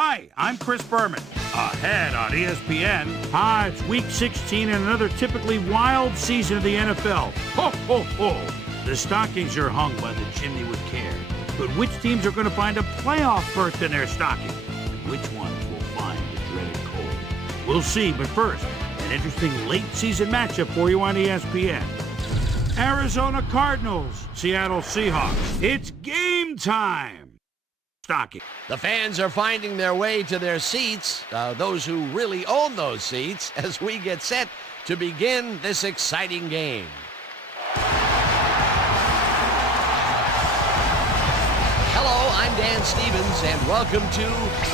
Hi, I'm Chris Berman. Ahead on ESPN. Hi, it's Week 16 and another typically wild season of the NFL. Ho, ho, ho! The stockings are hung by the chimney with care. But which teams are going to find a playoff berth in their stocking? And which ones will find the dreaded cold? We'll see, but first, an interesting late-season matchup for you on ESPN. Arizona Cardinals, Seattle Seahawks. It's game time! Stocking. The fans are finding their way to their seats, those who really own those seats, as we get set to begin this exciting game. Hello, I'm Dan Stevens, and welcome to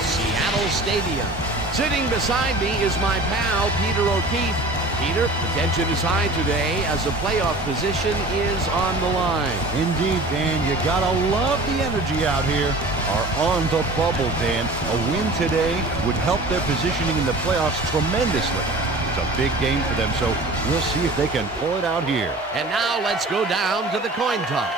Seattle Stadium. Sitting beside me is my pal, Peter O'Keefe. Peter, the tension is high today as a playoff position is on the line. Indeed, Dan. You gotta love the energy out here. Are on the bubble, Dan. A win today would help their positioning in the playoffs tremendously. It's a big game for them, so we'll see if they can pull it out here. And now let's go down to the coin toss.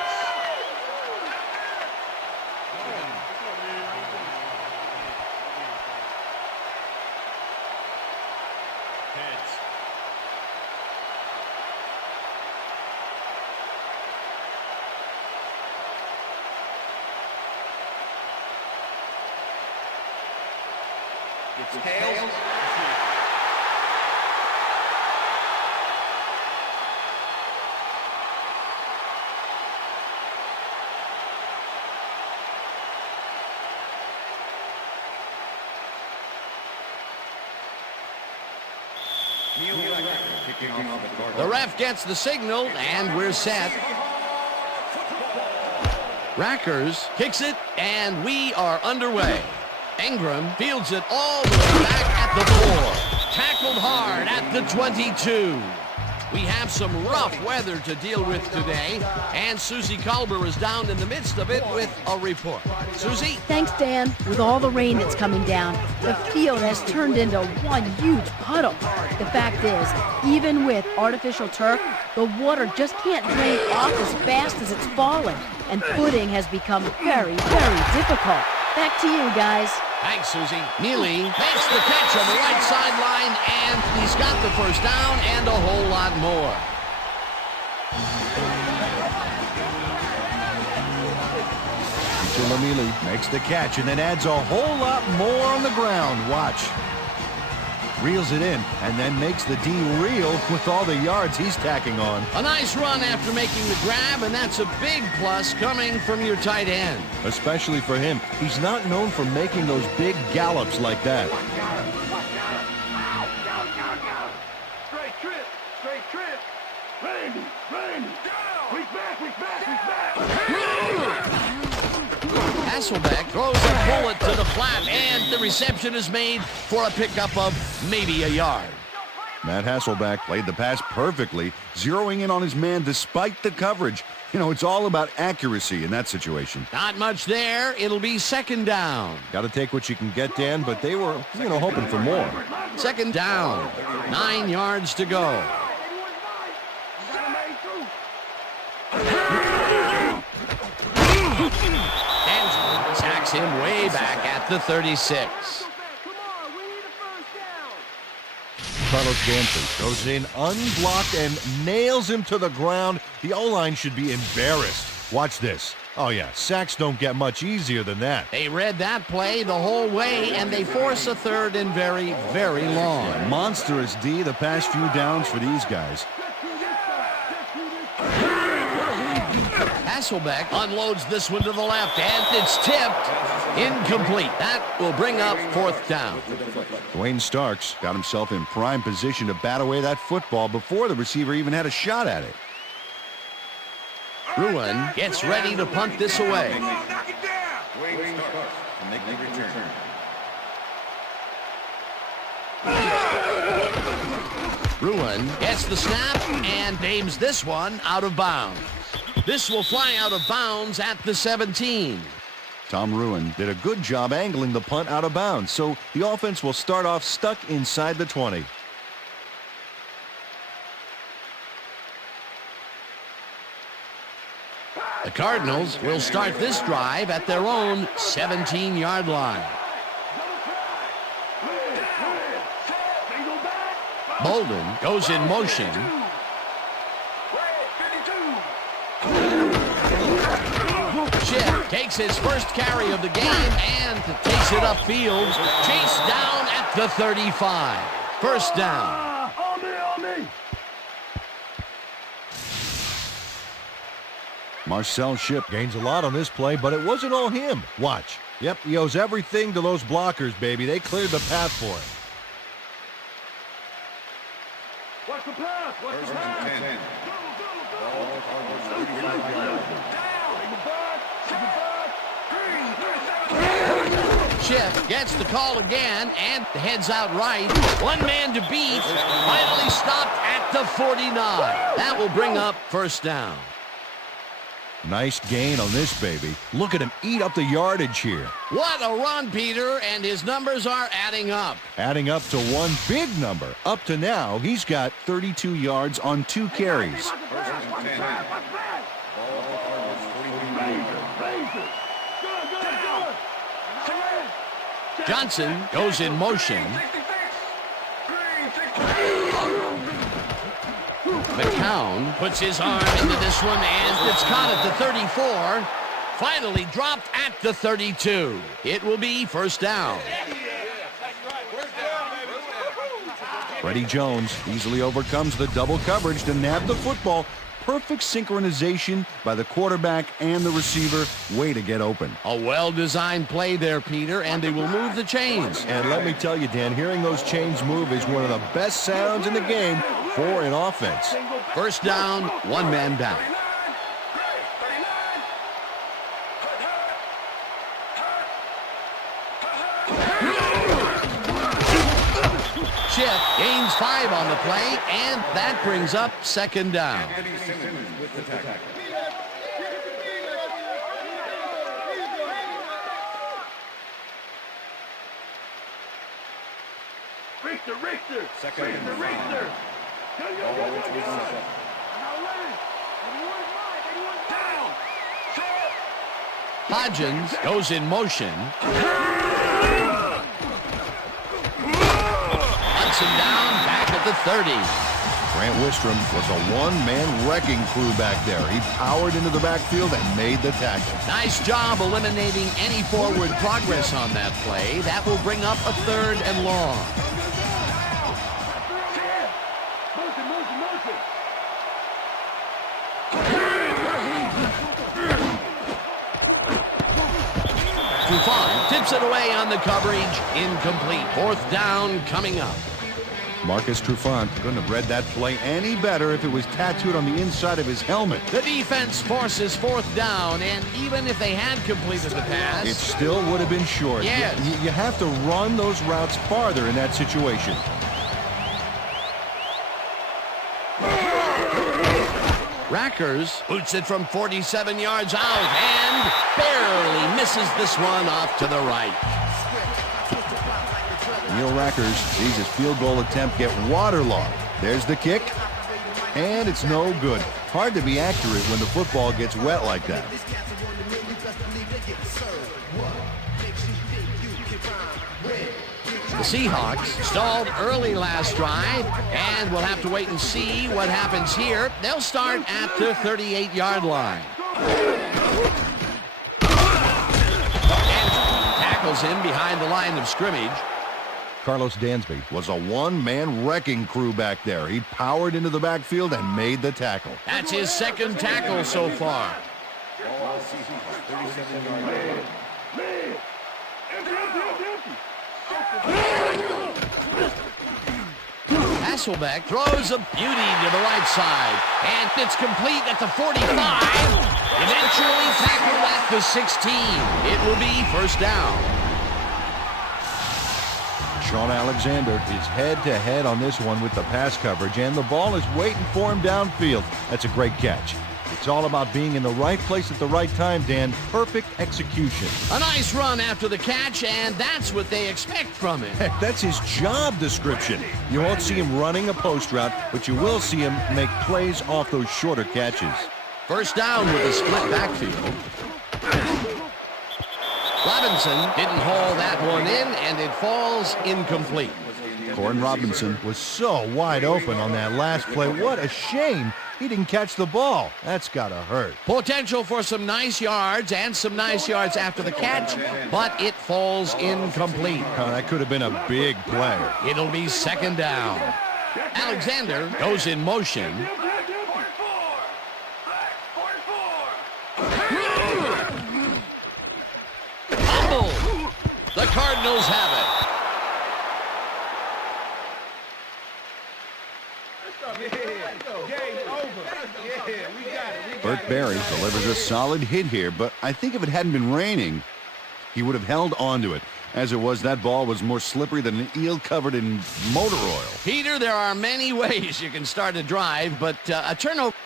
It's tails. The ref gets the signal, and we're set. Rackers kicks it, and we are underway. Ingram fields it all the way back at the 4. Tackled hard at the 22. We have some rough weather to deal with today, and Susie Culber is down in the midst of it with a report. Susie? Thanks, Dan. With all the rain that's coming down, the field has turned into one huge puddle. The fact is, even with artificial turf, the water just can't drain off as fast as it's falling, and footing has become very, very difficult. Back to you, guys. Thanks, Susie. Neely makes the catch on the right sideline, and he's got the first down and a whole lot more. Neely makes the catch and then adds a whole lot more on the ground. Watch. Reels it in and then makes the D reel with all the yards he's tacking on. A nice run after making the grab, and that's a big plus coming from your tight end. Especially for him. He's not known for making those big gallops like that. Straight trip. Randy. He's back. Hasselbeck throws a bullet to the flat, and the reception is made for a pickup of maybe a yard. Matt Hasselbeck played the pass perfectly, zeroing in on his man despite the coverage. You know, it's all about accuracy in that situation. Not much there. It'll be second down. Got to take what you can get, Dan, but they were, hoping for more. Second down. 9 yards to go. And sacks him way back at the 36. Carlos Gantry goes in unblocked and nails him to the ground. The O-line should be embarrassed. Watch this. Oh, yeah, sacks don't get much easier than that. They read that play the whole way, and they force a third and very, very long. Yeah, monstrous D the past few downs for these guys. Hasselbeck unloads this one to the left, and it's tipped. Incomplete. That will bring up fourth down. Dwayne Starks got himself in prime position to bat away that football before the receiver even had a shot at it. Ruin gets ready to punt this away. Ruin gets the snap and aims this one out of bounds. This will fly out of bounds at the 17. Tom Ruin did a good job angling the punt out of bounds, so the offense will start off stuck inside the 20. The Cardinals will start this drive at their own 17-yard line. Bolden goes in motion. Chip takes his first carry of the game and takes it upfield. Chased down at the 35. First down. On me! Marcel Ship gains a lot on this play, but it wasn't all him. Watch. Yep, he owes everything to those blockers, baby. They cleared the path for him. Watch the pass! Watch the pass! Chip gets the call again and heads out right. One man to beat. Finally stopped at the 49. That will bring up first down. Nice gain on this, baby. Look at him eat up the yardage here. What a run, Peter, and his numbers are adding up. Adding up to one big number. Up to now, he's got 32 yards on 2 carries. Johnson goes in motion. McCown puts his arm into this one, and it's caught at the 34. Finally dropped at the 32. It will be first down. Freddie Jones easily overcomes the double coverage to nab the football. Perfect synchronization by the quarterback and the receiver. Way to get open. A well-designed play there, Peter, and they will move the chains. And let me tell you, Dan, hearing those chains move is one of the best sounds in the game for an offense. First down, one man down. Chip gains 5 on the play, and that brings up second down. Richter! Hodgins goes in motion. Hunts him down back at the 30. Grant Wistrom was a one-man wrecking crew back there. He powered into the backfield and made the tackle. Nice job eliminating any forward progress on that play. That will bring up a third and long. Trufant tips it away on the coverage. Incomplete. Fourth down coming up. Marcus Trufant couldn't have read that play any better if it was tattooed on the inside of his helmet. The defense forces fourth down, and even if they had completed the pass, It still would have been short. Yes. You have to run those routes farther in that situation. Rackers boots it from 47 yards out and barely misses this one off to the right. Neil Rackers sees his field goal attempt get waterlogged. There's the kick, and it's no good. Hard to be accurate when the football gets wet like that. The Seahawks stalled early last drive, and we'll have to wait and see what happens here. They'll start at the 38-yard line. And tackles him behind the line of scrimmage. Carlos Dansby was a one-man wrecking crew back there. He powered into the backfield and made the tackle. That's his second tackle so far. Hasselbeck throws a beauty to the right side, and it's complete at the 45. Eventually tackled at the 16. It will be first down. Sean Alexander is head-to-head on this one with the pass coverage, and the ball is waiting for him downfield. That's a great catch. It's all about being in the right place at the right time, Dan. Perfect execution. A nice run after the catch, and that's what they expect from him. Heck, that's his job description. You won't see him running a post route, but you will see him make plays off those shorter catches. First down with a split backfield. Robinson didn't haul that one in, and it falls incomplete. Corin Robinson was so wide open on that last play. What a shame he didn't catch the ball. That's got to hurt. Potential for some nice yards and some nice yards after the catch, but it falls incomplete. That could have been a big play. It'll be second down. Alexander goes in motion. Fumble. The Cardinals have it. Burt Berry delivers a solid hit here, but I think if it hadn't been raining, he would have held on to it. As it was, that ball was more slippery than an eel covered in motor oil. Peter, there are many ways you can start a drive, but a turnover.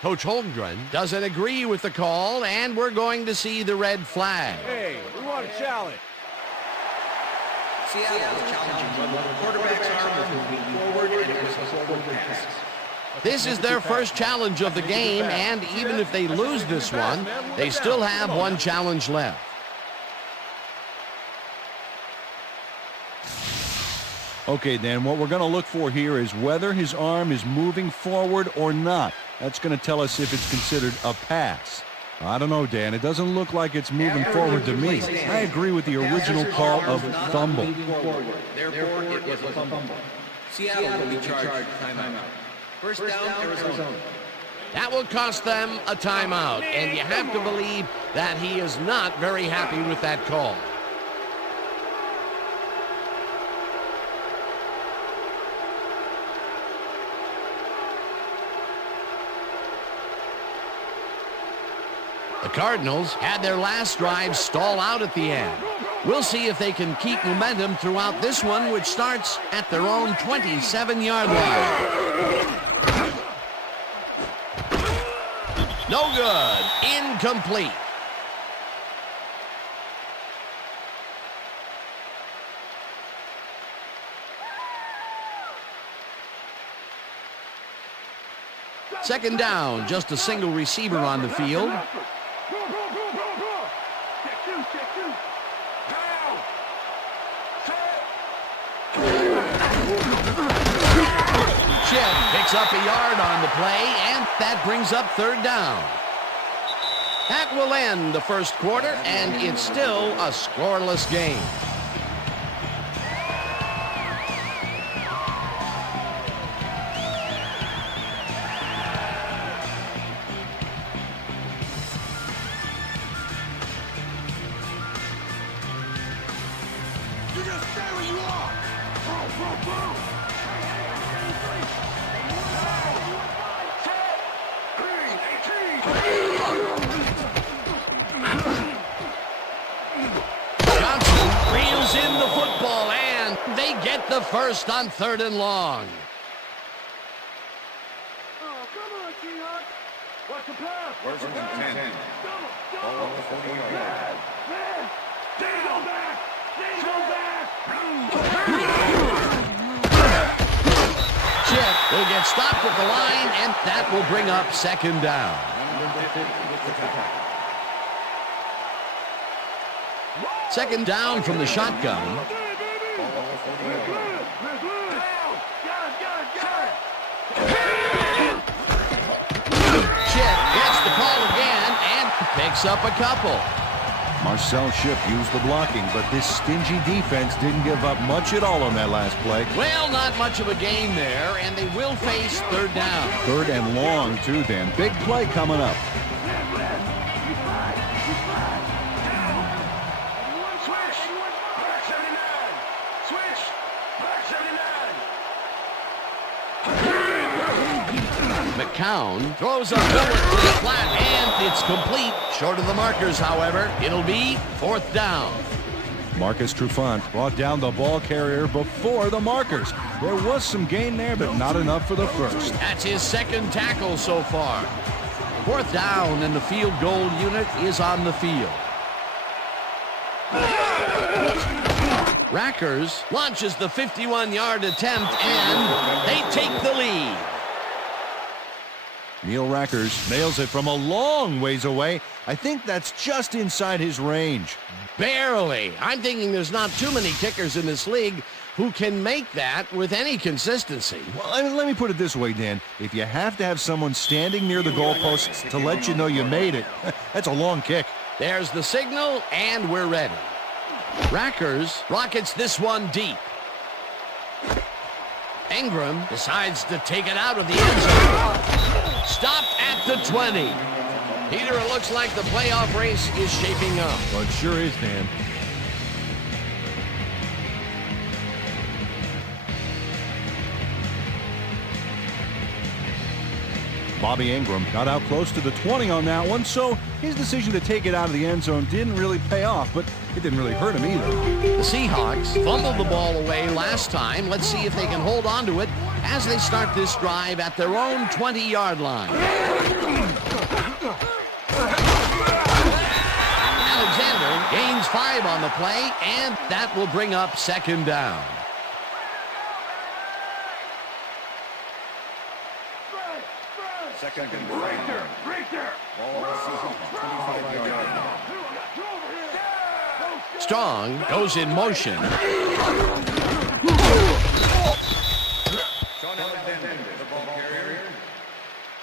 Coach Holmgren doesn't agree with the call, and we're going to see the red flag. Hey, we want a challenge. Seattle is challenging whether the quarterback's arm is moving forward and it was a forward pass. This is their first challenge of the game, and even if they lose this one, they still have one challenge left. Okay, Dan, what we're going to look for here is whether his arm is moving forward or not. That's going to tell us if it's considered a pass. I don't know, Dan. It doesn't look like it's moving forward to me. I agree with the original call of fumble. Therefore, it was a fumble. Seattle will be charged timeout. First down, Arizona. That will cost them a timeout, and you have to believe that he is not very happy with that call. The Cardinals had their last drive stall out at the end. We'll see if they can keep momentum throughout this one, which starts at their own 27-yard line. No good. Incomplete. Second down, just a single receiver on the field. Chip picks up a yard on the play, and that brings up third down. That will end the first quarter, and it's still a scoreless game. You just stay where you are. Johnson reels in the football, and they get the first on 3rd and long. Oh, come on, Seahawks. What's the pass? First and 10. Ball at the 40-yard line. Man, stay go back. Stay go back. Chip will get stopped at the line, and that will bring up second down. Second down from the shotgun. Chip gets the call again and picks up a couple. Marcel Shipp used the blocking, but this stingy defense didn't give up much at all on that last play. Well, not much of a gain there, and they will face third down. 3rd and long, too, then. Big play coming up. McCown throws a bullet to the flat, and it's complete. Short of the markers, however. It'll be 4th down. Marcus Trufant brought down the ball carrier before the markers. There was some gain there, but not enough for the first. That's his second tackle so far. 4th down, and the field goal unit is on the field. Rackers launches the 51-yard attempt, and they take the lead. Neil Rackers nails it from a long ways away. I think that's just inside his range. Barely. I'm thinking there's not too many kickers in this league who can make that with any consistency. Well, let me put it this way, Dan. If you have to have someone standing near the goalposts to let you know you made it, that's a long kick. There's the signal, and we're ready. Rackers rockets this one deep. Ingram decides to take it out of the end zone. Stopped at the 20. Peter, it looks like the playoff race is shaping up. Well, it sure is, Dan. Bobby Ingram got out close to the 20 on that one, so his decision to take it out of the end zone didn't really pay off, but it didn't really hurt him either. The Seahawks fumbled the ball away last time. Let's see if they can hold on to it as they start this drive at their own 20-yard line. Alexander gains 5 on the play, and that will bring up second down. Second and right there. Ball Seahawks, 25-yard line. Strong goes in motion. Sean Alexander, the ball carrier.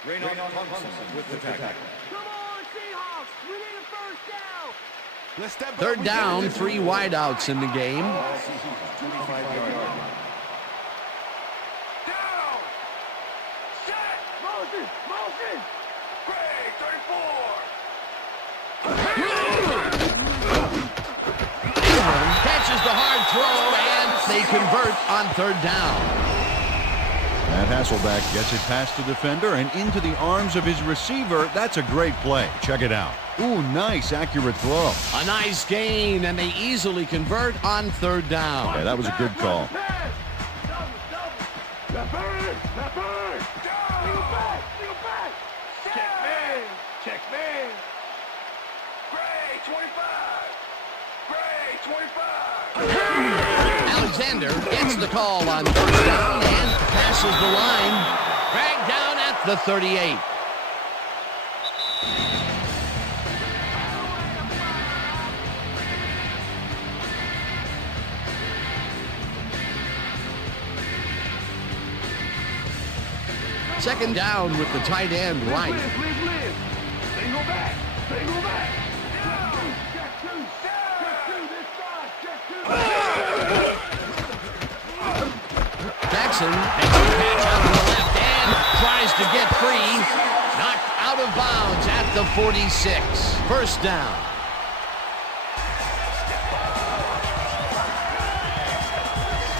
Raynon Thompson with the tackle. Come on, Seahawks! We need a first down! Third down, 3 wideouts in the game. Ball Seahawks, 25-yard line. Motion! Gray, 34. Ingram catches the hard throw, and they convert on third down. Matt Hasselbeck gets it past the defender and into the arms of his receiver. That's a great play. Check it out. Ooh, nice, accurate throw. A nice gain, and they easily convert on third down. Yeah, that was a good call. Left bird! Go back! Check man! Gray, 25. Alexander gets the call on first down and passes the line. Dragged down at the 38. Second down with the tight end right. Live. Single back! Check two, this side! Jackson makes a catch out to the left and tries to get free. Knocked out of bounds at the 46. First down.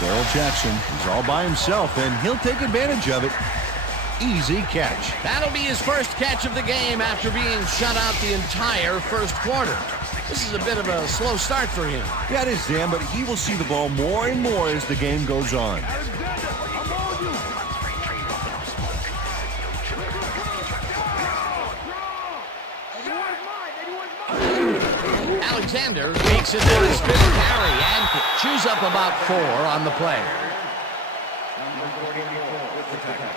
Darrell Jackson is all by himself, and he'll take advantage of it. Easy catch. That'll be his first catch of the game after being shut out the entire first quarter. This is a bit of a slow start for him. Yeah, it is, Dan, but he will see the ball more and more as the game goes on. Alexander makes it for his 5th carry and chews up about 4 on the play. Number 44 with the tackle.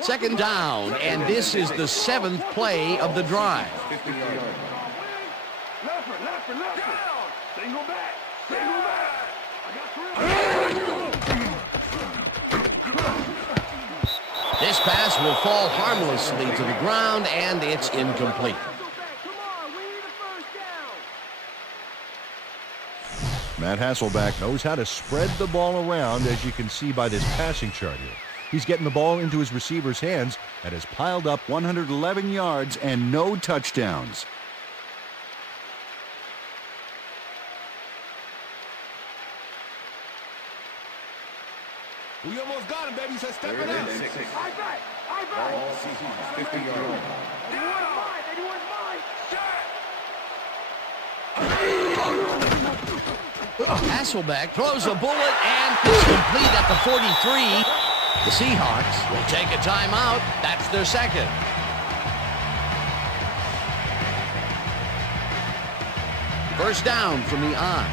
Second down, and this is the 7th play of the drive. 50-yard line. Left. Single back! This pass will fall harmlessly to the ground, and it's incomplete. Come on, we need a first down! Matt Hasselbeck knows how to spread the ball around, as you can see by this passing chart here. He's getting the ball into his receiver's hands and has piled up 111 yards and no touchdowns. We almost got him, baby. So step it Third up. and 6. I back. Ball Seahawks, 50-yard line. Anyone mine? Hasselbeck throws a bullet, and it's complete at the 43. The Seahawks will take a timeout. That's their second. First down from the I.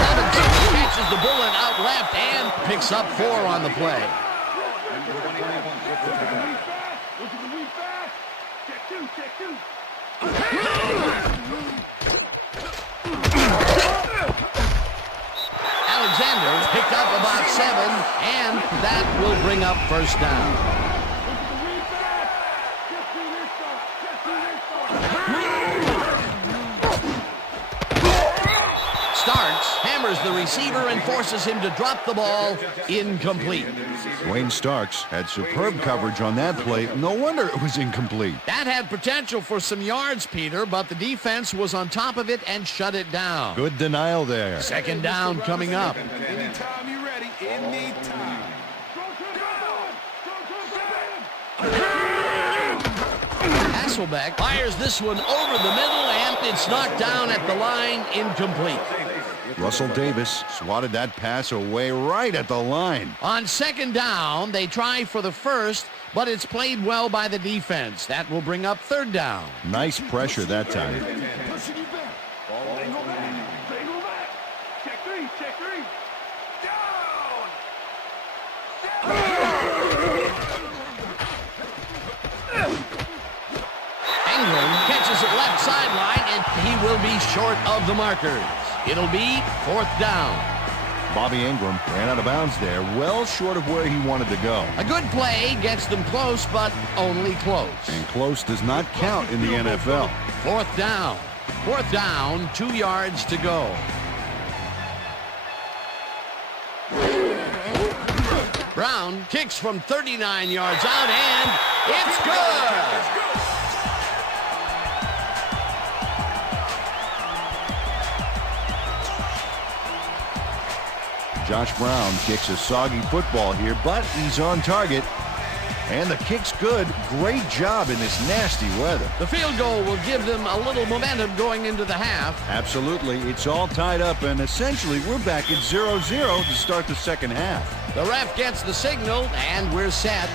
Robinson catches the bullet out left and picks up 4 on the play. Alexander picked up about 7, and that will bring up first down. Starks hammers the receiver and forces him to drop the ball. Incomplete. Wayne Starks had superb coverage on that play. No wonder it was incomplete. That had potential for some yards, Peter, but the defense was on top of it and shut it down. Good denial there. Second down coming up. Anytime you're ready, anytime. Hasselbeck fires this one over the middle, and it's knocked down at the line. Incomplete. Russell Davis swatted that pass away right at the line. On second down, they try for the first, but it's played well by the defense. That will bring up third down. Nice pressure that time. Pushing you back. Angle back. Angle back. Check three. Ingram catches it left sideline, and he will be short of the markers. It'll be fourth down. Bobby Ingram ran out of bounds there, well short of where he wanted to go. A good play gets them close, but only close. And close does not count in the NFL. Fourth down. 2 yards to go. Brown kicks from 39 yards out, and it's good. Josh Brown kicks a soggy football here, but he's on target. And the kick's good. Great job in this nasty weather. The field goal will give them a little momentum going into the half. Absolutely. It's all tied up, and essentially we're back at 0-0 to start the second half. The ref gets the signal, and we're set.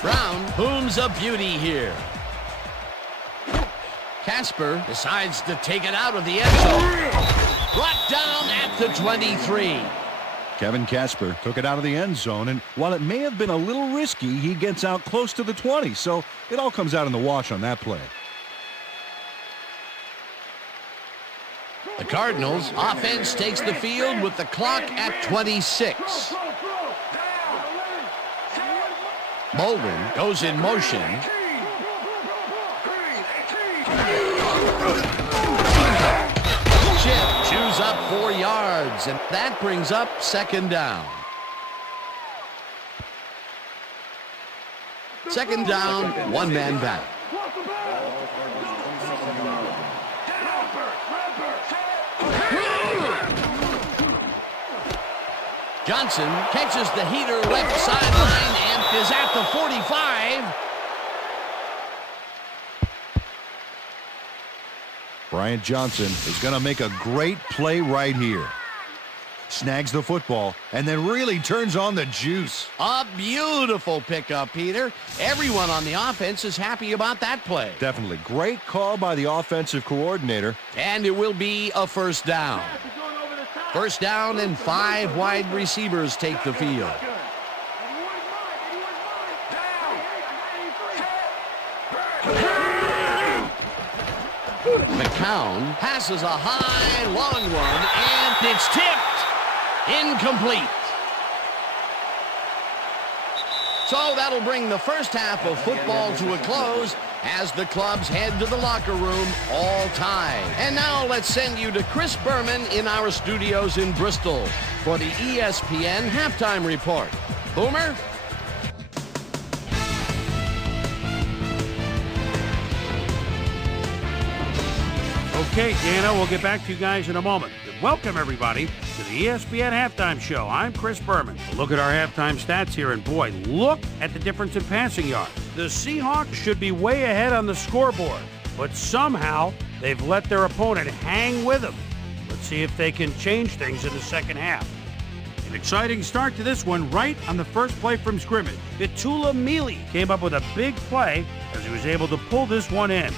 Brown booms a beauty here. Casper decides to take it out of the end zone. Brought down at the 23. Kevin Casper took it out of the end zone, and while it may have been a little risky, he gets out close to the 20, so it all comes out in the wash on that play. The Cardinals offense takes the field with the clock at 26. Bolden goes in motion. Chip chews up 4 yards, and that brings up second down. Second down, 1 man back. Johnson catches the heater left sideline and is at the 45. Bryant Johnson is going to make a great play right here. Snags the football and then really turns on the juice. A beautiful pickup, Peter. Everyone on the offense is happy about that play. Definitely. Great call by the offensive coordinator. And it will be a first down. First down, and 5 wide receivers take the field. McCown passes a high, long one, and it's tipped. Incomplete. So that'll bring the first half of football to a close as the clubs head to the locker room, all tied. And now let's send you to Chris Berman in our studios in Bristol for the ESPN Halftime Report. Boomer? Okay, Dana, we'll get back to you guys in a moment. Welcome, everybody, to the ESPN Halftime Show. I'm Chris Berman. Look at our halftime stats here, and boy, look at the difference in passing yards. The Seahawks should be way ahead on the scoreboard, but somehow they've let their opponent hang with them. Let's see if they can change things in the second half. An exciting start to this one right on the first play from scrimmage. Vitula Mealy came up with a big play as he was able to pull this one in.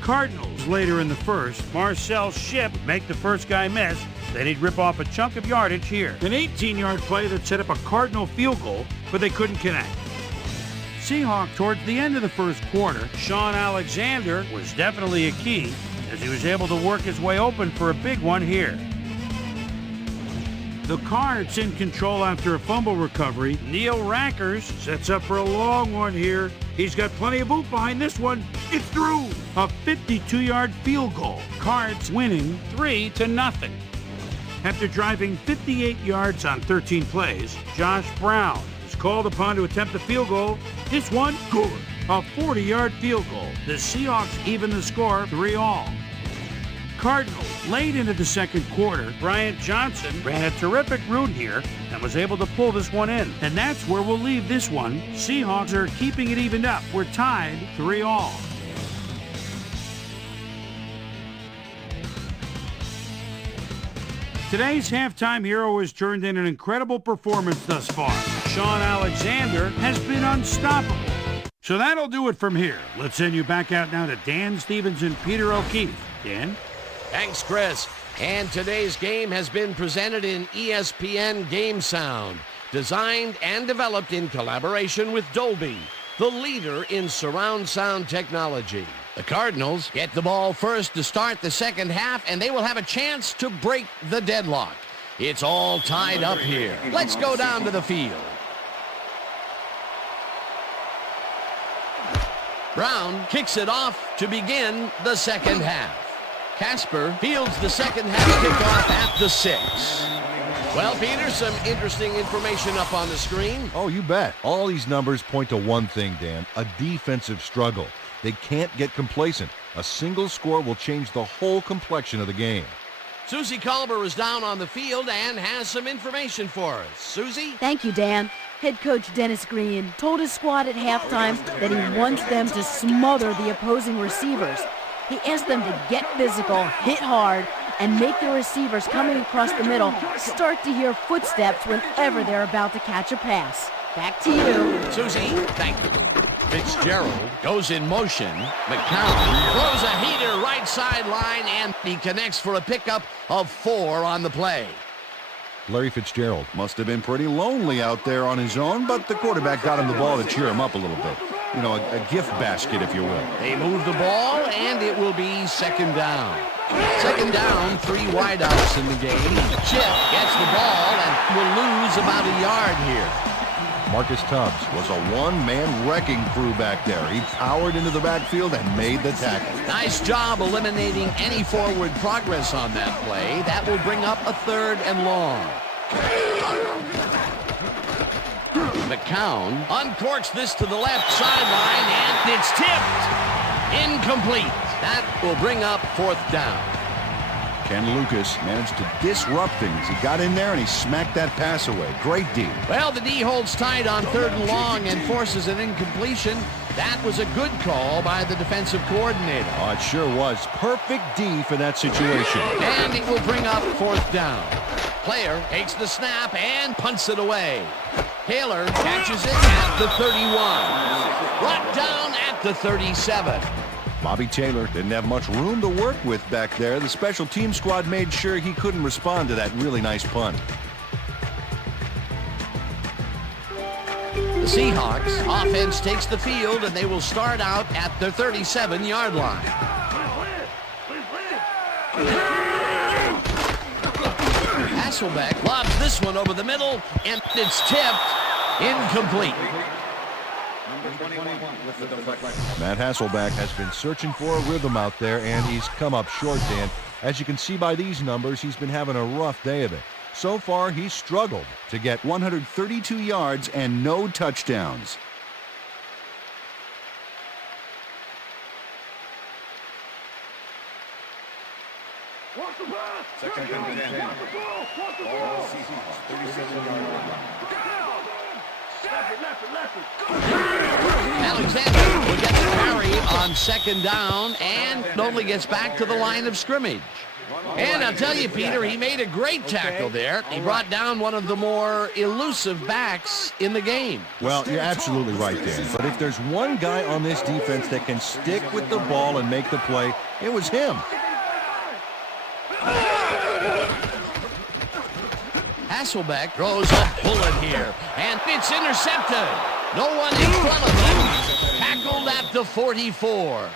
Cardinals later in the first. Marcel Ship would make the first guy miss. Then he'd rip off a chunk of yardage here. An 18-yard play that set up a Cardinal field goal, but they couldn't connect. Seahawks towards the end of the first quarter. Sean Alexander was definitely a key as he was able to work his way open for a big one here. The Cards in control after a fumble recovery. Neil Rackers sets up for a long one here. He's got plenty of oomph behind this one. It's through. A 52-yard field goal. Cards winning 3-0. After driving 58 yards on 13 plays, Josh Brown is called upon to attempt the field goal. This one, good. A 40-yard field goal. The Seahawks even the score 3-all. Cardinals late into the second quarter. Bryant Johnson ran a terrific route here and was able to pull this one in. And that's where we'll leave this one. Seahawks are keeping it evened up. We're tied 3-all. Today's halftime hero has turned in an incredible performance thus far. Sean Alexander has been unstoppable. So that'll do it from here. Let's send you back out now to Dan Stevens and Peter O'Keefe. Dan? Thanks, Chris. And today's game has been presented in ESPN Game Sound, designed and developed in collaboration with Dolby, the leader in surround sound technology. The Cardinals get the ball first to start the second half, and they will have a chance to break the deadlock. It's all tied up here. Let's go down to the field. Brown kicks it off to begin the second half. Casper fields the second half kickoff at the 6. Well, Peter, some interesting information up on the screen. Oh, you bet. All these numbers point to one thing, Dan, a defensive struggle. They can't get complacent. A single score will change the whole complexion of the game. Susie Culber is down on the field and has some information for us. Susie? Thank you, Dan. Head coach Dennis Green told his squad at halftime that he wants them to smother the opposing receivers. He asked them to get physical, hit hard, and make the receivers coming across the middle start to hear footsteps whenever they're about to catch a pass. Back to you. Susie, thank you. Fitzgerald goes in motion. McCown throws a heater right sideline, and he connects for a pickup of 4 on the play. Larry Fitzgerald must have been pretty lonely out there on his own, but the quarterback got him the ball to cheer him up a little bit. You know, a gift basket, if you will. They move the ball, and it will be second down. Second down, 3 wideouts in the game. Chip gets the ball and will lose about a yard here. Marcus Tubbs was a one-man wrecking crew back there. He powered into the backfield and made the tackle. Nice job eliminating any forward progress on that play. That will bring up a 3rd and long. McCown uncorks this to the left sideline, and it's tipped. Incomplete. That will bring up 4th down. Ken Lucas managed to disrupt things. He got in there and he smacked that pass away. Great D. Well, the D holds tight on 3rd and long and forces an incompletion. That was a good call by the defensive coordinator. Oh, it sure was. Perfect D for that situation. And it will bring up 4th down. Player takes the snap and punts it away. Taylor catches it at the 31. Brought down at the 37. Bobby Taylor didn't have much room to work with back there. The special team squad made sure he couldn't respond to that really nice punt. The Seahawks offense takes the field, and they will start out at their 37-yard line. Hasselbeck lobs this one over the middle, and it's tipped. Incomplete. Matt Hasselbeck has been searching for a rhythm out there, and he's come up short, Dan. As you can see by these numbers, he's been having a rough day of it. So far, he's struggled to get 132 yards and no touchdowns. Second and 10. All Seahawks, 37-yard line. Alexander will get the carry on second down and only gets back to the line of scrimmage. And I'll tell you, Peter, he made a great tackle there. He brought down one of the more elusive backs in the game. Well, you're absolutely right, Dan. But if there's one guy on this defense that can stick with the ball and make the play, it was him. Hasselbeck throws a bullet here, and it's intercepted. No one in front of him. Tackled at the 44.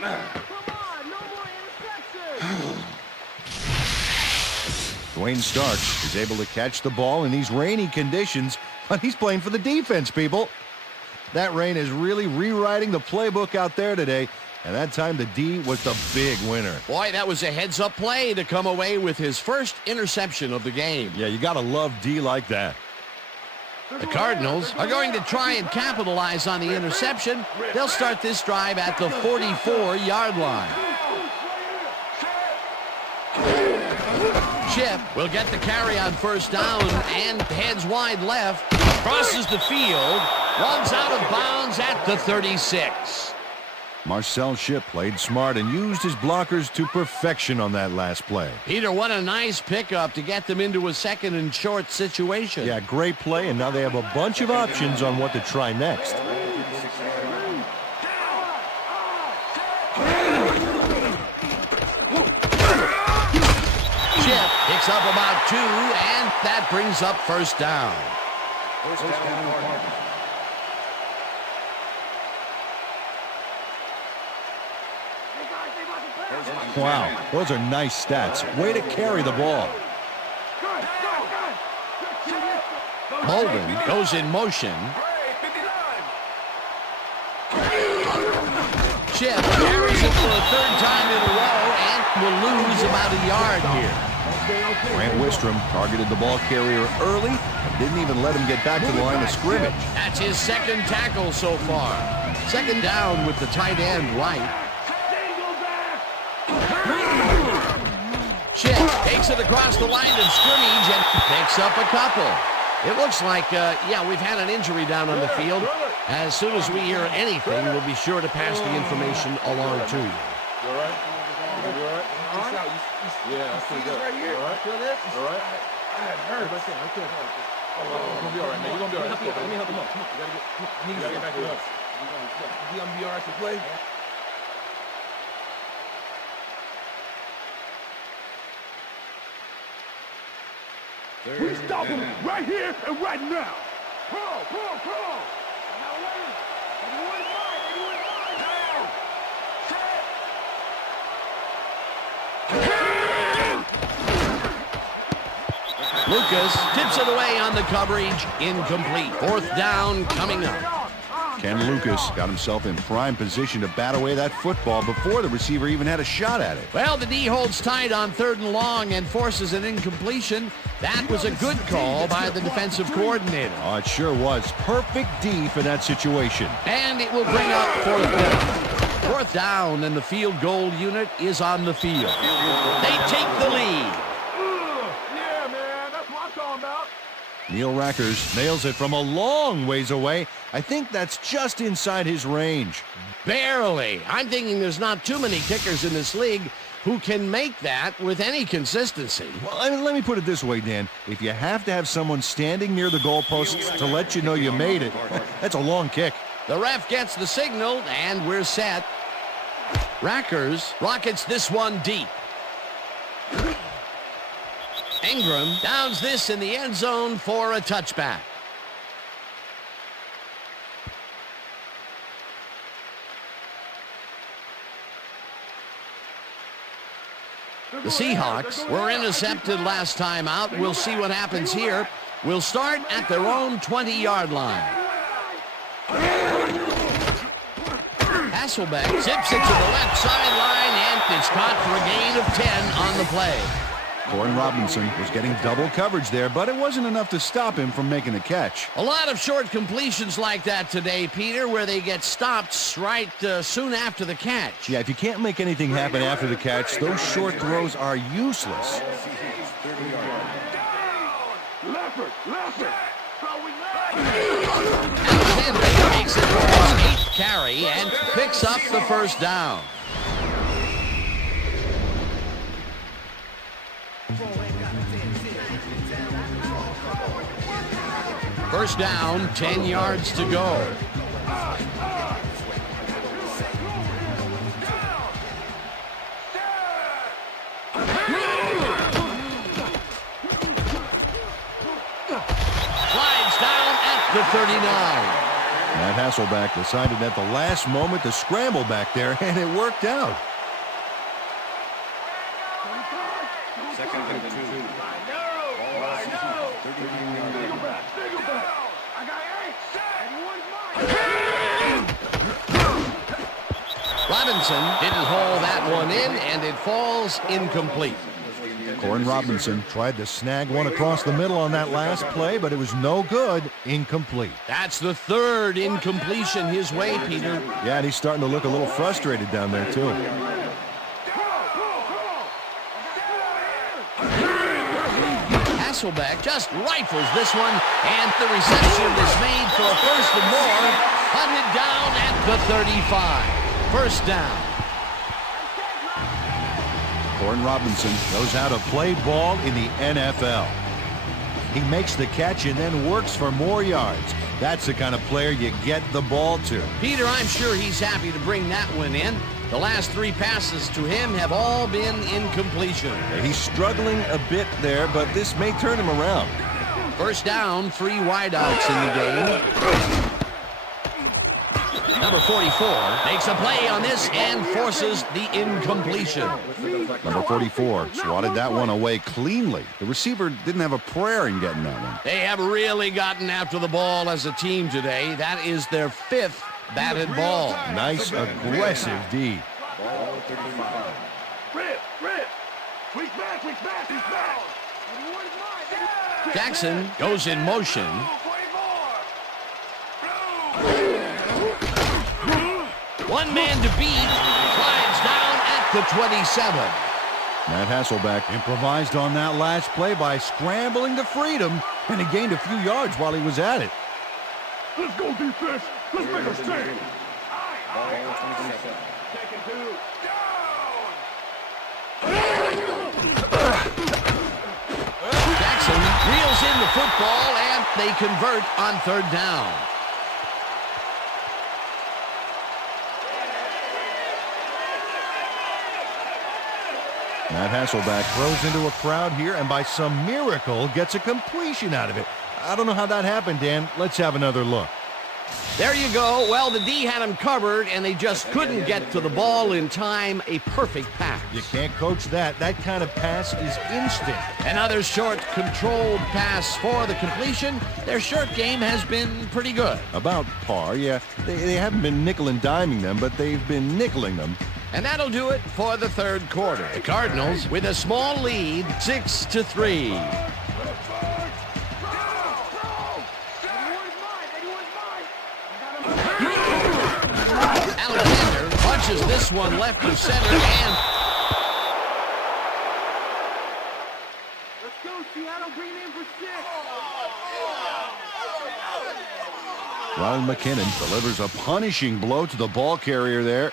Come on, no more interceptions. Dwayne Starks is able to catch the ball in these rainy conditions, but he's playing for the defense, people. That rain is really rewriting the playbook out there today, and that time the D was the big winner. Boy, that was a heads-up play to come away with his first interception of the game. Yeah, you got to love D like that. The Cardinals are going to try and capitalize on the interception. They'll start this drive at the 44-yard line. Chip will get the carry on first down and heads wide left. Crosses the field. Runs out of bounds at the 36. Marcel Shipp played smart and used his blockers to perfection on that last play. Peter, what a nice pickup to get them into a second and short situation. Yeah, great play, and now they have a bunch of options on what to try next. Shipp picks up about 2, and that brings up first down. Wow, those are nice stats. Way to carry the ball. Bolden goes in motion. Chip carries it for a third time in a row and will lose about a yard here. Grant Wistrom targeted the ball carrier early and didn't even let him get back to the line of scrimmage. That's his second tackle so far. Second down with the tight end right. Chip takes it across the line of scrimmage and picks up a couple. It looks like, yeah, we've had an injury down on the field. As soon as we hear anything, we'll be sure to pass the information along to you. You all right? You all right? Yeah, that's pretty good. Right here. All right? Feel this? All right? It hurts. You're gonna be all right, man. You're gonna be all right. Let's go, baby. Let me help him up. Come on. You gotta get back to us. You gonna be all right to play? We stop him right here and right now. Pull. Lucas tips it away on the coverage. Incomplete. Fourth down coming up. Ken Lucas got himself in prime position to bat away that football before the receiver even had a shot at it. Well, the D holds tight on 3rd and long and forces an incompletion. That was a good call by the defensive coordinator. Oh, it sure was. Perfect D for that situation. And it will bring up 4th down. 4th down, and the field goal unit is on the field. They take the lead. Yeah, man, that's what I'm talking about. Neil Rackers nails it from a long ways away. I think that's just inside his range. Barely. I'm thinking there's not too many kickers in this league who can make that with any consistency. Well, let me put it this way, Dan. If you have to have someone standing near the goalposts to let you know you made it, that's a long kick. The ref gets the signal, and we're set. Rackers rockets this one deep. Ingram downs this in the end zone for a touchback. The Seahawks were intercepted last time out. We'll see what happens here. We'll start at their own 20-yard line. Hasselbeck zips it to the left sideline, and it's caught for a gain of 10 on the play. Corin Robinson was getting double coverage there, but it wasn't enough to stop him from making the catch. A lot of short completions like that today, Peter, where they get stopped right soon after the catch. Yeah, if you can't make anything happen after the catch, those short throws are useless. Alexander makes it for his 8th carry and picks up the first down. First down, 10 yards to go. Slides down at the 39. Matt Hasselbeck decided at the last moment to scramble back there, and it worked out. Second and 2. Robinson didn't haul that one in, and it falls incomplete. Corin Robinson tried to snag one across the middle on that last play, but it was no good. Incomplete. That's the third incompletion his way, Peter. Yeah, and he's starting to look a little frustrated down there, too. Hasselbeck just rifles this one, and the reception is made for a first and more. Hunted down at the 35. First down. Corin Robinson knows how to play ball in the NFL. He makes the catch and then works for more yards. That's the kind of player you get the ball to. Peter, I'm sure he's happy to bring that one in. The last 3 passes to him have all been incompletion. He's struggling a bit there, but this may turn him around. First down, 3 wideouts in the game. Number 44 makes a play on this and forces the incompletion. Number 44 swatted that one away cleanly. The receiver didn't have a prayer in getting that one. They have really gotten after the ball as a team today. That is their 5th batted ball. Nice, aggressive D. Jackson goes in motion. One man to beat, slides down at the 27. Matt Hasselbeck improvised on that last play by scrambling to freedom, and he gained a few yards while he was at it. Let's go, defense. Let's make a stand. Jackson reels in the football, and they convert on third down. Matt Hasselbeck throws into a crowd here and by some miracle gets a completion out of it. I don't know how that happened, Dan. Let's have another look. There you go. Well, the D had him covered, and they just couldn't get to the ball in time. A perfect pass. You can't coach that. That kind of pass is instinct. Another short, controlled pass for the completion. Their short game has been pretty good. About par, yeah. They haven't been nickel and diming them, but they've been nickeling them. And that'll do it for the third quarter. The Cardinals with a small lead, 6-3. Alexander punches this one left of center, and Let's go, Seattle. Bring it in for 6. Ron McKinnon delivers a punishing blow to the ball carrier there.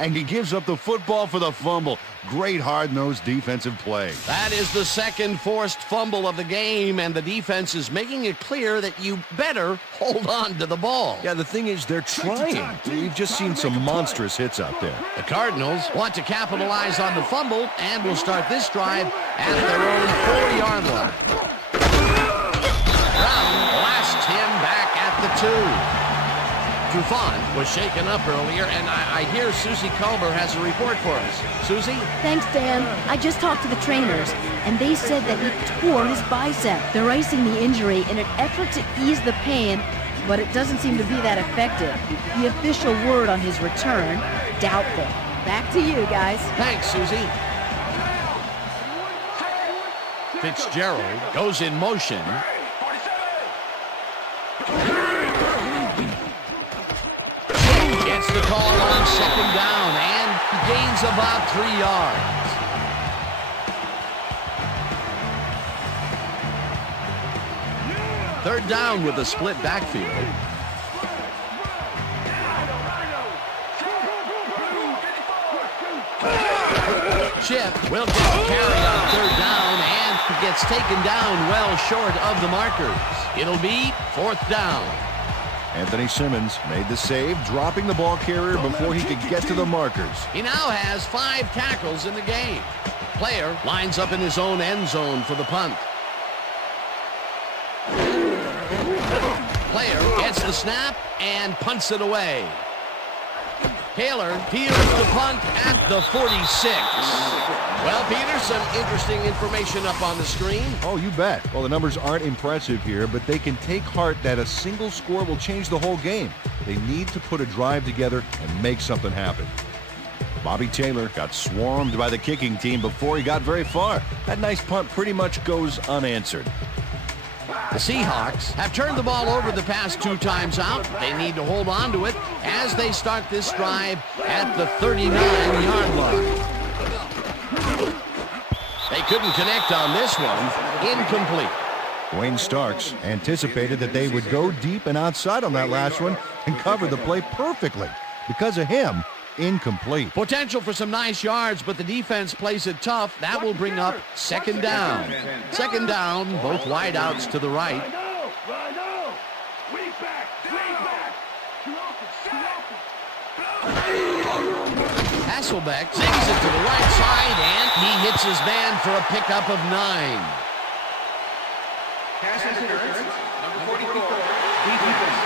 And he gives up the football for the fumble. Great hard-nosed defensive play. that is the second forced fumble of the game, and the defense is making it clear that you better hold on to the ball. Yeah, the thing is, they're trying. We've just seen some monstrous hits out there. The Cardinals want to capitalize on the fumble and will start this drive at their own 4-yard line. Brown blasts him back at the 2. Trufant was shaken up earlier, and I hear Susie Culber has a report for us. Susie? Thanks, Dan. I just talked to the trainers, and they said that he tore his bicep. They're icing the injury in an effort to ease the pain, but it doesn't seem to be that effective. The official word on his return, doubtful. Back to you, guys. Thanks, Susie. Fitzgerald goes in motion. Gets the call on second down and gains about 3 yards. Third down with a split backfield. chip will get a carry on third down and gets taken down well short of the markers. It'll be fourth down. Anthony Simmons made the save, dropping the ball carrier before he could get to the markers. He now has 5 tackles in the game. Player lines up in his own end zone for the punt. Player gets the snap and punts it away. Taylor fields the punt at the 46. Well, Peter, some interesting information up on the screen. Oh, you bet. Well, the numbers aren't impressive here, but they can take heart that a single score will change the whole game. They need to put a drive together and make something happen. Bobby Taylor got swarmed by the kicking team before he got very far. That nice punt pretty much goes unanswered. The Seahawks have turned the ball over the past 2 times out. They need to hold on to it as they start this drive at the 39-yard line. They couldn't connect on this one. Incomplete. Wayne Starks anticipated that they would go deep and outside on that last one and covered the play perfectly. Because of him, incomplete. Potential for some nice yards, but the defense plays it tough. That will bring up second down. Second down, both wideouts to the right. Hasselbeck sends it to the right side, and he hits his man for a pickup of 9. Pass interference, number 44, defense.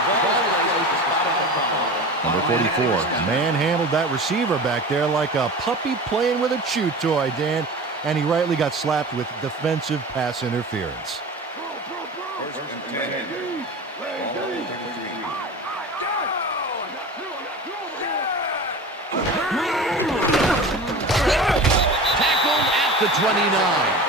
The ball lies at the spot of the ball. Number 44 manhandled that receiver back there like a puppy playing with a chew toy, Dan. And he rightly got slapped with defensive pass interference. First and 10. Tackled at the 29.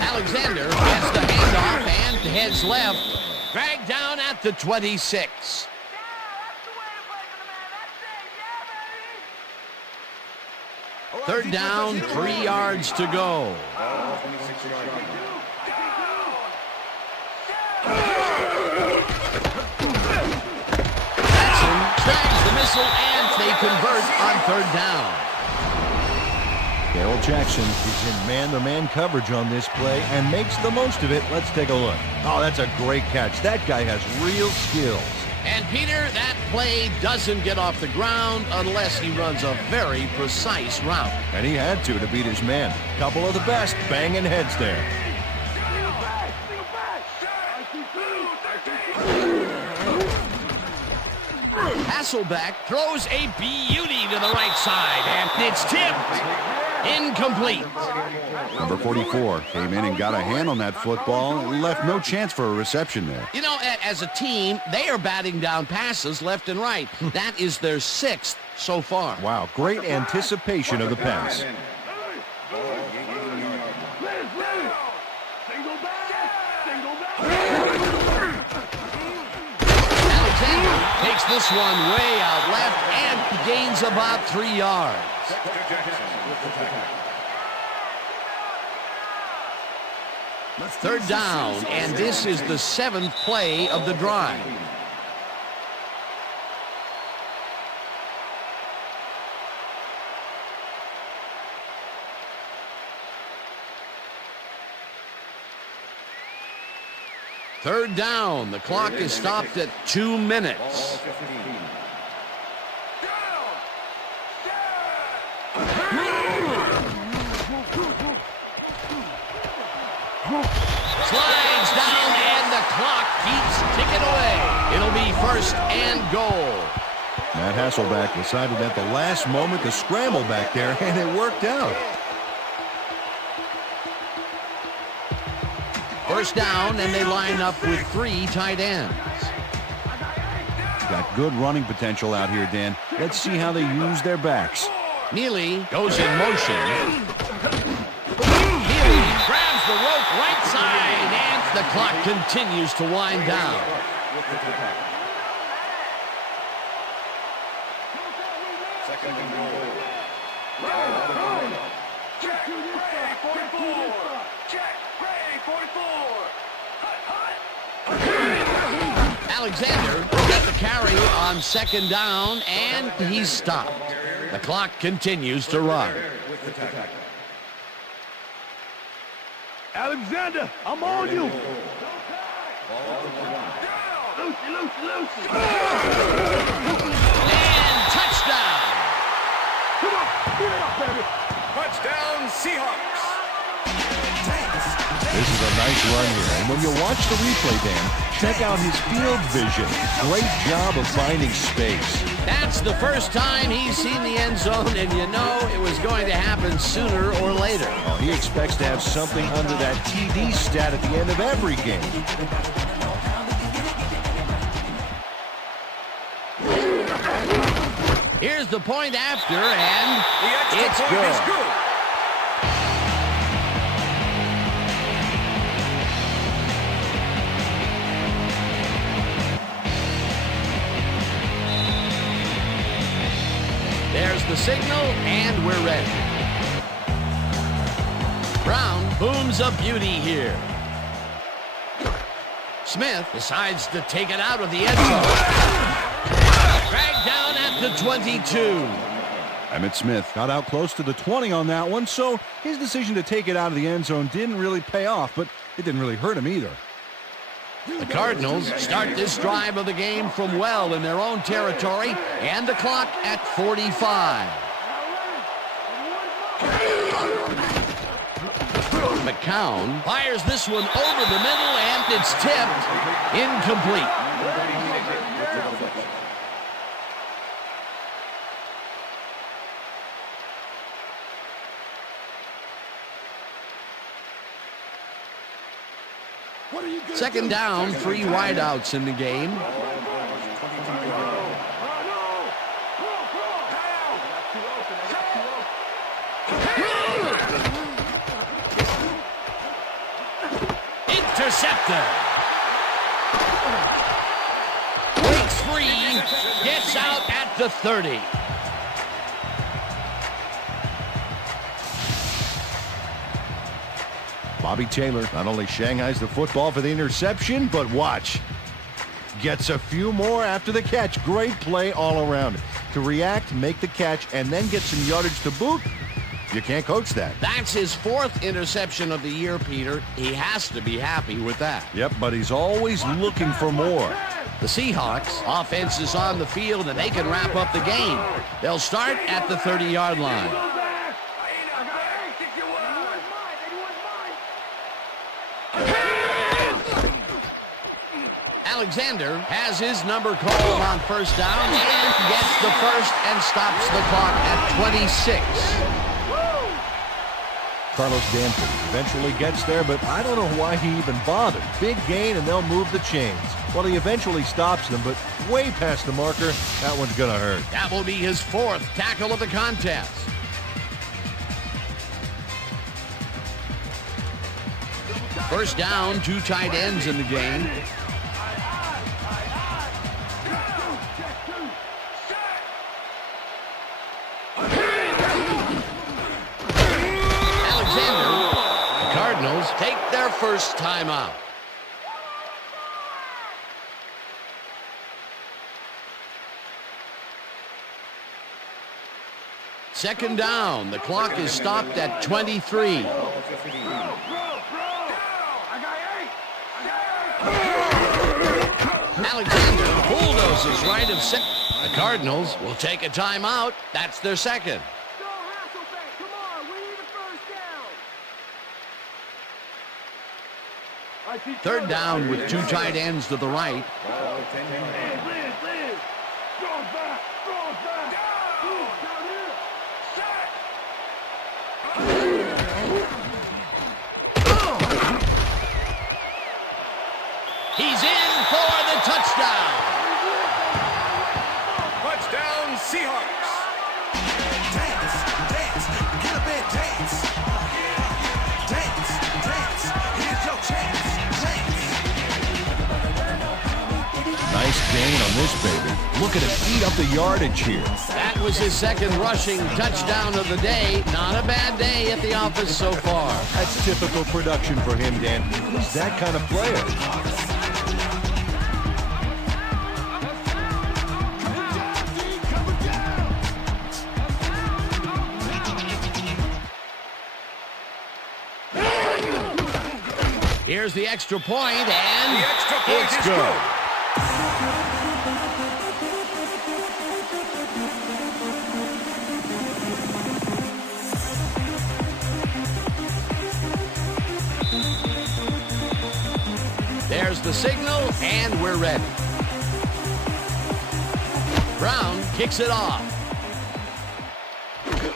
Alexander gets the handoff and heads left. Dragged down at the 26. Third down, 3 yards to go. Jackson drags the missile and they convert on third down. Darrell Jackson is in man-to-man coverage on this play and makes the most of it. Let's take a look. Oh, that's a great catch. That guy has real skills. And Peter, that play doesn't get off the ground unless he runs a very precise route. And he had to beat his man. Couple of the best banging heads there. Hasselbeck throws a beauty to the right side, and it's tipped. Incomplete. Number 44 came in and got a hand on that football and left no chance for a reception there. You know, as a team, they are batting down passes left and right. That is their 6th so far. Wow, great anticipation of the pass. Alexander takes this one way out left and gains about 3 yards. Third down, and this is the 7th play of the drive. Third down, the clock is stopped at 2 minutes. Slides down, and the clock keeps ticking away. It'll be first and goal. Matt Hasselbeck decided at the last moment to scramble back there, and it worked out. First down, and they line up with 3 tight ends. Got good running potential out here, Dan. Let's see how they use their backs. Neely goes in motion. Neely grabs the rope right side, and the clock continues to wind down. Check, ready, 44. Check, ready, 44. Alexander got the carry on second down, and he's stopped. The clock continues to run. Alexander, I'm on you. Lucy. And touchdown. Come on, get it up, baby. Touchdown, Seahawks. This is a nice run here. And when you watch the replay, Dan, check out his field vision. Great job of finding space. That's the first time he's seen the end zone, and you know it was going to happen sooner or later. Well, he expects to have something under that TD stat at the end of every game. Here's the point after, and The it's extra point is good. good. There's the signal, and we're ready. Brown booms a beauty here. Smith decides to take it out of the end zone. Dragged down at the 22. Emmitt Smith got out close to the 20 on that one, so his decision to take it out of the end zone didn't really pay off, but it didn't really hurt him either. The Cardinals start this drive of the game from well in their own territory, and the clock at 45. McCown fires this one over the middle, and it's tipped. Incomplete. Second down, 3 wideouts in the game. Intercepted. Breaks free, gets out at the 30. Bobby Taylor not only shanghais the football for the interception, but watch. Gets a few more after the catch. Great play all around. To react, make the catch, and then get some yardage to boot, you can't coach that. That's his 4th interception of the year, Peter. He has to be happy with that. Yep, but he's always looking for more. The Seahawks offense is on the field, and they can wrap up the game. They'll start at the 30-yard line. Alexander has his number called on first down and gets the first and stops the clock at 26. Carlos Danford eventually gets there, but I don't know why he even bothered. Big gain, and they'll move the chains. Well, he eventually stops them, but way past the marker, that one's going to hurt. That will be his 4th tackle of the contest. First down, 2 tight ends in the game. Cardinals take their first timeout. Second down. The clock is stopped at 23. Alexander bulldozes right of center. The Cardinals will take a timeout. That's their second. Third down with 2 tight ends to the right. He's in for the touchdown. Touchdown, Seahawks. Dance, dance, get up and dance. Dance, dance, here's your chance. Nice gain on this baby. Looking to eat up the yardage here. That was his second rushing touchdown of the day. Not a bad day at the office so far. That's typical production for him, Dan. He's that kind of player. Here's the extra point, and it's good. There's the signal, and we're ready. Brown kicks it off.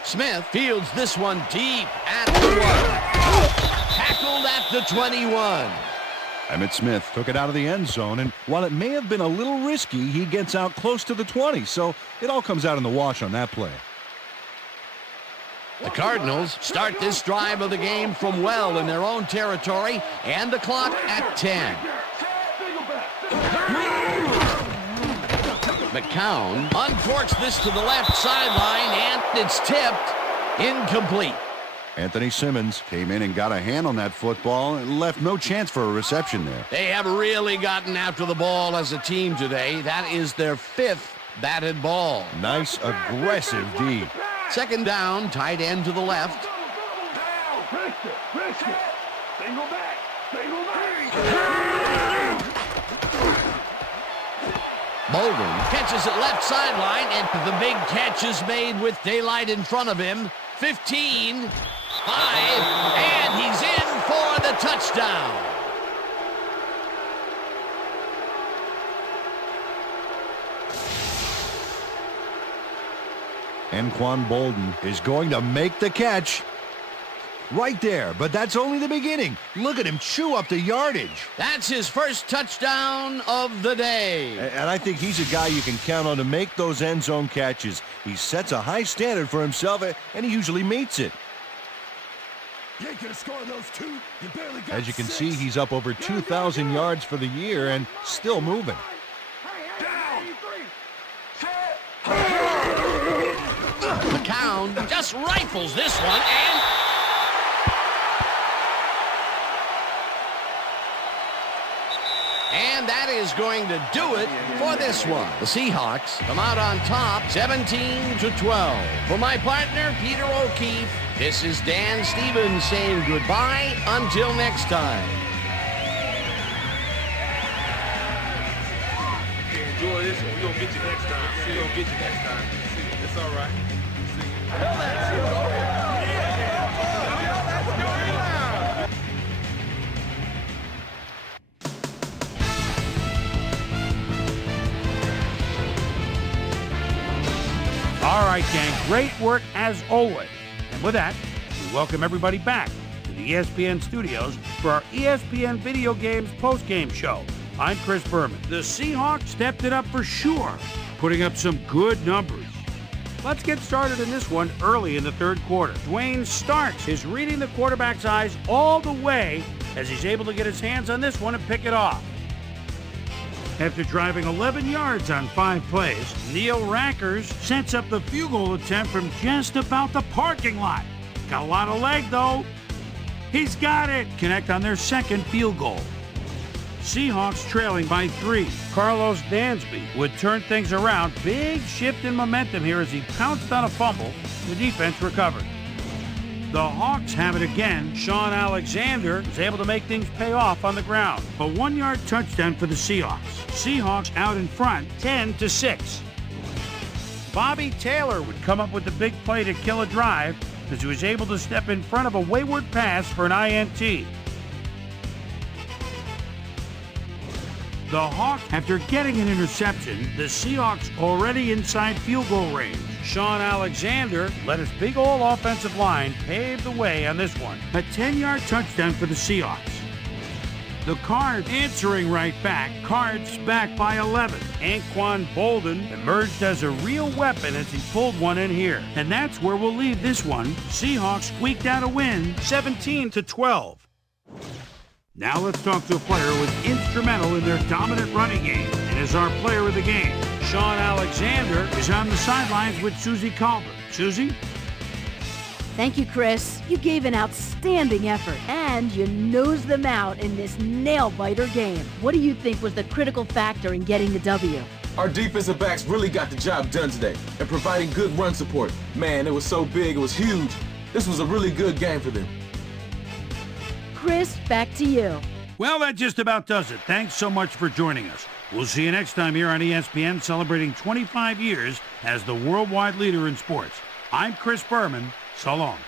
Smith fields this one deep at the 1. Tackled at the 21. Emmitt Smith took it out of the end zone, and while it may have been a little risky, he gets out close to the 20, so it all comes out in the wash on that play. The Cardinals start this drive of the game from well in their own territory, and the clock at 10. McCown uncorks this to the left sideline, and it's tipped. Incomplete. Anthony Simmons came in and got a hand on that football and left no chance for a reception there. They have really gotten after the ball as a team today. That is their 5th batted ball. Nice, aggressive D. Second down, tight end to the left. Bolden catches it left sideline, and the big catch is made with daylight in front of him. 15, 5, and he's in for the touchdown. Anquan Bolden is going to make the catch. Right there, but that's only the beginning. Look at him chew up the yardage. That's his first touchdown of the day. And I think he's a guy you can count on to make those end zone catches. He sets a high standard for himself, and he usually meets it. As you can see, he's up over 2,000 yards for the year and still moving. McCown just rifles this one, and that is going to do it for this one. The Seahawks come out on top, 17-12. For my partner, Peter O'Keefe, this is Dan Stevens saying goodbye until next time. Enjoy this one. We're going to get you next time. We're going to get you next time. It's all right. All right, gang, great work as always. And with that, we welcome everybody back to the ESPN studios for our ESPN Video Games postgame show. I'm Chris Berman. The Seahawks stepped it up for sure, putting up some good numbers. Let's get started in this one early in the third quarter. Dwayne Starks is reading the quarterback's eyes all the way as he's able to get his hands on this one and pick it off. After driving 11 yards on 5 plays, Neil Rackers sets up the field goal attempt from just about the parking lot. Got a lot of leg, though. He's got it. Connect on their second field goal. Seahawks trailing by 3. Carlos Dansby would turn things around. Big shift in momentum here as he pounced on a fumble. The defense recovered. The Hawks have it again. Sean Alexander is able to make things pay off on the ground. A 1-yard touchdown for the Seahawks. Seahawks out in front, 10-6. Bobby Taylor would come up with the big play to kill a drive as he was able to step in front of a wayward pass for an INT. The Hawks, after getting an interception, the Seahawks already inside field goal range. Sean Alexander let his big old offensive line pave the way on this one. A 10-yard touchdown for the Seahawks. The Cards answering right back. Cards back by 11. Anquan Bolden emerged as a real weapon as he pulled one in here. And that's where we'll leave this one. Seahawks squeaked out a win, 17-12. Now let's talk to a player who was instrumental in their dominant running game. And is our player of the game. Sean Alexander is on the sidelines with Susie Calder. Susie? Thank you, Chris. You gave an outstanding effort, and you nosed them out in this nail-biter game. What do you think was the critical factor in getting the W? Our defensive backs really got the job done today and providing good run support. Man, it was so big, it was huge. This was a really good game for them. Chris, back to you. Well, that just about does it. Thanks so much for joining us. We'll see you next time here on ESPN, celebrating 25 years as the worldwide leader in sports. I'm Chris Berman. So long.